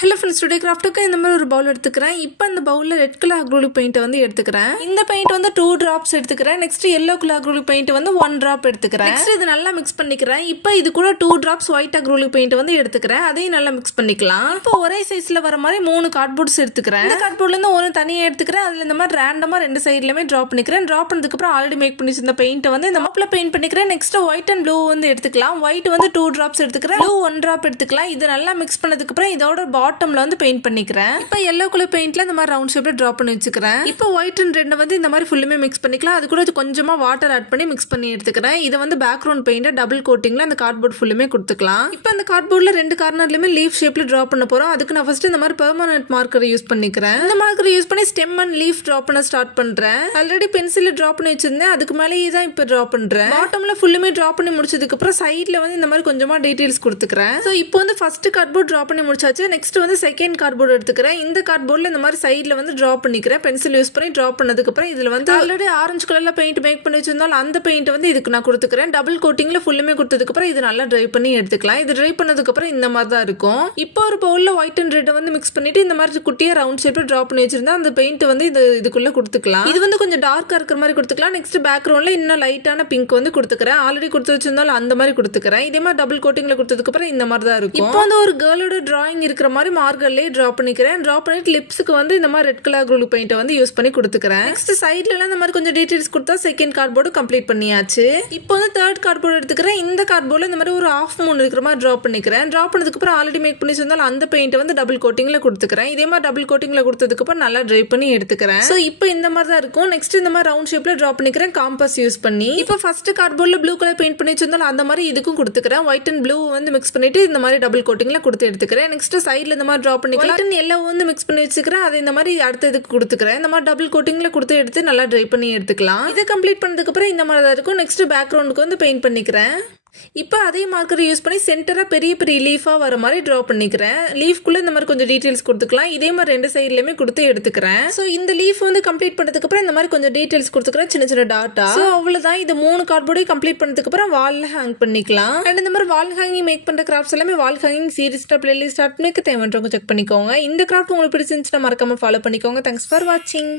Hello friends, today கிராஃப்ட்டுக்கு இந்த மாதிரி ஒரு பவுல் எடுத்துக்கிறேன். இப்போ அந்த பவுலில் ரெட் கலர் அக்ரோலிக் பெயிண்ட் வந்து எடுத்துக்கிறேன். இந்த பெயிண்ட் வந்து 2 drops எடுத்துக்கிறேன். Next yellow colour acrylic paint வந்து 1 drop எடுத்துக்கிறேன். நெக்ஸ்ட் இது நல்லா மிக்ஸ் பண்ணிக்கிறேன். இப்போ இது கூட 2 drops ஒயிட் அக்ரோலிக் பெயிண்ட் வந்து எடுத்துக்கிறேன். அதையும் நல்லா மிக்ஸ் பண்ணிக்கலாம். இப்போ ஒரே சைஸ்ல வர மாதிரி 3 கார்ட்போர்ட்ஸ் எடுத்துக்கிறேன். இந்த கார்ட்போர்ட்லேருந்து ஒன்று தனியாக எடுத்துக்கிறேன். அதில் இந்த மாதிரி ரேண்டமாக 2 சைட்லையுமே ட்ராப் பண்ணிக்கிறேன். ட்ராப் பண்ணதுக்கப்புறம் ஆல்ரெடி மேக் பண்ணி இந்த பெயிண்ட் வந்து இந்த மாப்பில் பெயிண்ட் பண்ணிக்கிறேன். நெக்ஸ்ட் ஒயிட் அண்ட் ப்ளூ வந்து எடுத்துக்கலாம். ஒயிட் வந்து 2 drops எடுத்துக்கிறேன். ப்ளூ 1 drop எடுத்துக்கலாம். இது நல்லா மிக்ஸ் பண்ணதுக்கப்புறம் இதோட பாட்டம்ல வந்து பெயிண்ட் பண்ணிக்கிறேன். இப்போ எல்லோ கலர் பெயிண்ட்ல இந்த மாதிரி ரவுண்ட் ஷேப்ல டிராப் பண்ணி வச்சுக்கிறேன். இப்போ ஒயிட் அண்ட் ரெட் வந்து இந்த மாதிரி ஃபுல்லுமே மிக்ஸ் பண்ணிக்கலாம். அது கூட கொஞ்சமா வாட்டர் ஆட் பண்ணி மிக்ஸ் பண்ணி எடுத்துக்கிறேன். இதை வந்து பேக்ரவுண்ட் பெயிண்ட் டபுள் கோட்டிங்ல அந்த கார்ட்போர்ட் ஃபுல்லுமே கொடுத்துக்கலாம். இப்போ அந்த கார்ட்போர்ட்ல 2 கார்னர்லயுமே லீஃப் ஷேப்ல டிராப் பண்ண போறோம். அதுக்கு நான் ஃபர்ஸ்ட் இந்த மாதிரி பெர்மனன்ட் மார்க்கர் யூஸ் பண்ணிக்கிறேன். இந்த மார்க்கர் யூஸ் பண்ணி ஸ்டெம் அண்ட் லீஃப் டிராப் பண்ண ஸ்டார்ட் பண்றேன். ஆல்ரெடி பென்சில்ல டிராப் பண்ணி வச்சிருந்தேன். அதுக்கு மேலேயே தான் இப்போ டிராப் பண்றேன். பாட்டம்ல ஃபுல்லுமே டிராப் பண்ணி முடிச்சதுக்கு அப்புறம் சைட்ல வந்து இந்த மாதிரி கொஞ்சமா டீடைல்ஸ் கொடுத்துக்கிறேன். ஸோ இப்போ வந்து ஃபர்ஸ்ட் கார்ட்போர்ட் டிராப் பண்ணி முடிச்சாச்சு. நெக்ஸ்ட் வந்து செகண்ட் கார்ட்போர்ட் எடுத்துக்கிறேன். இந்த கார்ட்போர்ட்ல இந்த மாதிரி சைடுல வந்து டிராப் பண்ணிக்கிறேன். பென்சில் யூஸ் பண்ணி டிராப் பண்ணதுக்கு அப்புறம் இதுல வந்து ஆல்ரெடி ஆரஞ்சு கலர்ல பெயிண்ட் மேக் பண்ணி வச்சிருந்தாலும் அந்த பெயிண்ட் வந்து இதுக்கு நான் கொடுத்துக்கிறேன். டபுள் கோட்டிங்ல ஃபுல்லுமே கொடுத்ததுக்கு அப்புறம் இது நல்லா ட்ரை பண்ணி எடுத்துக்கலாம். இது ட்ரை பண்ணதுக்கு அப்புறம் இந்த மாதிரி தான் இருக்கும். இப்போ ஒரு பவுல்ல ஒயிட் அண்ட் ரெட் வந்து மிக்ஸ் பண்ணிட்டு இந்த மாதிரி குட்டியா ரவுண்ட் ஷேப்ல டிராப் பண்ணி வச்சிருந்தா அந்த பெயிண்ட் வந்து இதுக்குள்ள கொடுத்துக்கலாம். இது வந்து கொஞ்சம் டார்க்கா இருக்கிற மாதிரி கொடுத்துக்கலாம். நெக்ஸ்ட் பேக்ரவுண்ட்ல இன்னும் லைட்டான பிங்க் வந்து கொடுத்துக்கிறேன். ஆல்ரெடி கொடுத்து வச்சிருந்தாலும் அந்த மாதிரி கொடுத்துக்கிறேன். இதே மாதிரி டபுள் கோட்டிங்ல கொடுத்ததுக்கு அப்புறம் இந்த மாதிரி தான் இருக்கும். இப்போ வந்து ஒரு கேர்ளோட டிராயிங் இருக்கிற மாதிரி மார்க்கர்லயே டிராப் பண்ணிக்கிறேன். டிராப் பண்ணிட்டு லிப்ஸ்க்கு வந்து இந்த மாதிரி ரெட் கலர் அக்ரிலிக் பெயிண்ட் வந்து யூஸ் பண்ணி கொடுத்துக்கிறேன். நெக்ஸ்ட் சைடுல எல்லாம் இந்த மாதிரி கொஞ்சம் டீடைல்ஸ் கொடுத்தா செகண்ட் கார்ட்போர்டு கம்ப்ளீட் பண்ணியாச்சு. இப்போ வந்து தேர்ட் கார்ட்போர்டு எடுத்துக்கிறேன். இந்த கார்ட்போர்ட்ல இந்த மாதிரி ஒரு ஹாஃப் மூன் இருக்கிற மாதிரி டிராப் பண்ணிக்கிறேன். டிராப் பண்ணதுக்கு அப்புறம் ஆல்ரெடி மேக் பண்ணி வச்சிருந்தாலும் அந்த பெயிண்ட் வந்து டபுள் கோட்டிங்ல கொடுத்துக்கிறேன். இதே மாதிரி டபுள் கோட்டிங்ல கொடுத்ததுக்கு அப்புறம் நல்லா ட்ரை பண்ணி எடுத்துக்கிறேன். ஸோ இப்போ இந்த மாதிரி தான் இருக்கும். நெக்ஸ்ட் இந்த மாதிரி ரவுண்ட் ஷேப்ல டிராப் பண்ணிக்கிறேன் காம்பஸ் யூஸ் பண்ணி. இப்போ ஃபர்ஸ்ட் கார்ட்போர்ட்ல ப்ளூ கலர் பெயிண்ட் பண்ணி வச்சிருந்தாலும் அந்த மாதிரி இதுக்கும் கொடுத்துக்கிறேன். ஒயிட் அண்ட் ப்ளூ வந்து மிக்ஸ் பண்ணிட்டு இந்த மாதிரி டபுள் கோட்டிங்ல கொடுத்து எடுத்துக்கிறேன். நெக்ஸ்ட் சைடுல இந்த மாதிரி டிராப் பண்ணிக்கலாம். ஒயிட் அண்ட் எல்லோ வந்து மிக்ஸ் பண்ணி வச்சுக்கிறேன். அதை இந்த மாதிரி அடுத்ததுக்கு கொடுத்துக்கிறேன். இந்த மாதிரி டபுள் கோட்டிங்ல கொடுத்து எடுத்து நல்லா ட்ரை பண்ணி எடுத்துக்கலாம். இதை கம்ப்ளீட் பண்ணதுக்கு அப்புறம் இந்த மாதிரி தான் இருக்கும். நெக்ஸ்ட் பேக்ரவுண்டுக்கு வந்து பெயிண்ட் பண்ணிக்கிறேன். இப்போ அதே மார்க்கர் யூஸ் பண்ணி சென்டரா பெரிய பெரிய லீஃபா வர மாதிரி டிரா பண்ணிக்கிறேன். லீஃப்குள்ள இந்த மாதிரி கொஞ்சம் டீடைல்ஸ் கொடுத்துக்கலாம். இதே மாதிரி 2 சைட்லயுமே கொடுத்து எடுத்துக்கிறேன். ஸோ இந்த லீஃப் வந்து கம்ப்ளீட் பண்ணதுக்கு அப்புறம் இந்த மாதிரி கொஞ்சம் டீடைல்ஸ் கொடுத்துக்கிறேன், சின்ன சின்ன டாட்டா. ஸோ அவ்வளவுதான். இது 3 கார்ட்போர்டையும் கம்ப்ளீட் பண்ணதுக்கு அப்புறம் வால்ல ஹேங் பண்ணிக்கலாம். அண்ட் இந்த மாதிரி வால் ஹேங்கிங் மேக் பண்ற கிராஃப்ட்ஸ் எல்லாமே வால் ஹேங்கிங் சீரிஸ்டா பிளேலிஸ்ட் ஸ்டார்ட் பண்ணி தேவைன்றவங்க செக் பண்ணிக்கோங்க. இந்த கிராஃப்ட் உங்களுக்கு பிடிச்சிருந்துச்சுன்னா மறக்காம ஃபாலோ பண்ணிக்கோங்க. தேங்க்ஸ் ஃபார் வாட்சிங்.